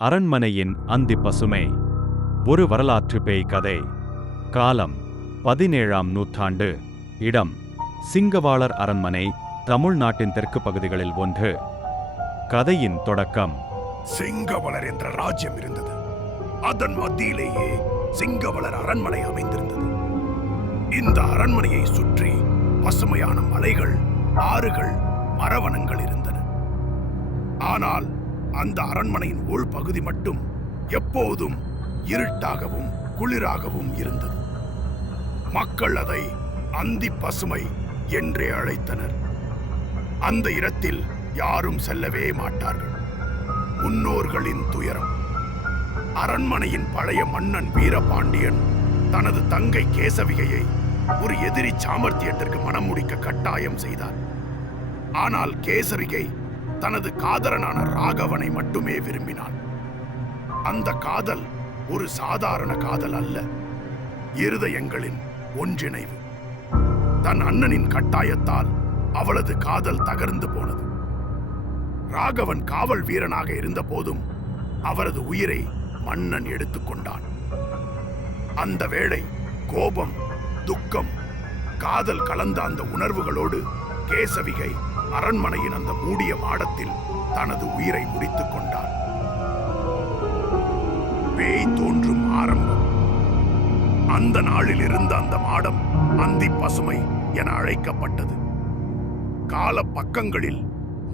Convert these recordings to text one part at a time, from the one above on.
அரண்மனையின் அந்தி பசுமை. ஒரு வரலாற்று பேய் கதை. காலம் 17ஆம் நூற்றாண்டு. இடம் சிங்கவாளர் அரண்மனை, தமிழ்நாட்டின் தெற்கு பகுதிகளில் ஒன்று. கதையின் தொடக்கம். சிங்கவளர் என்ற ராஜ்யம் இருந்தது. அதன் மத்தியிலேயே சிங்கவளர் அரண்மனை அமைந்திருந்தது. இந்த அரண்மனையை சுற்றி பசுமையான மலைகள், ஆறுகள், மரவனங்கள் இருந்தன. ஆனால் அந்த அரண்மனையின் உள்பகுதி மட்டும் எப்போதும் இருட்டாகவும் குளிராகவும் இருந்தது. மக்கள் அதை அந்தி பசுமை என்றே அழைத்தனர். அந்த இடத்தில் யாரும் செல்லவே மாட்டார்கள். முன்னோர்களின் துயரம். அரண்மனையின் பழைய மன்னன் வீரபாண்டியன் தனது தங்கை கேசவிகையை ஒரு எதிரி சாமர்த்தியத்திற்கு மனம் முடிக்க கட்டாயம் செய்தார். ஆனால் கேசவிகை தனது காதலனான ராகவனை மட்டுமே விரும்பினாள். அந்த காதல் ஒரு சாதாரண காதல் அல்ல, இருதயங்களின் ஒன்றிணைவு. தன் அண்ணனின் கட்டாயத்தால் அவளது காதல் தகர்ந்து போனது. ராகவன் காவல் வீரனாக இருந்த போதும் அவரது உயிரை மன்னன் எடுத்துக்கொண்டான். அந்த வேளை கோபம், துக்கம், காதல் கலந்த அந்த உணர்வுகளோடு கேசவிகை அரண்மனையின் அந்த மூடிய மாடத்தில் தனது உயிரை முடித்துக் கொண்டார். பேய் தோன்றும் ஆரம்பம். அந்த நாளில் இருந்த அந்த மாடம் அந்தி பசுமை என அழைக்கப்பட்டது. கால பக்கங்களில்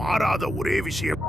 மாறாத ஒரே விஷயம்,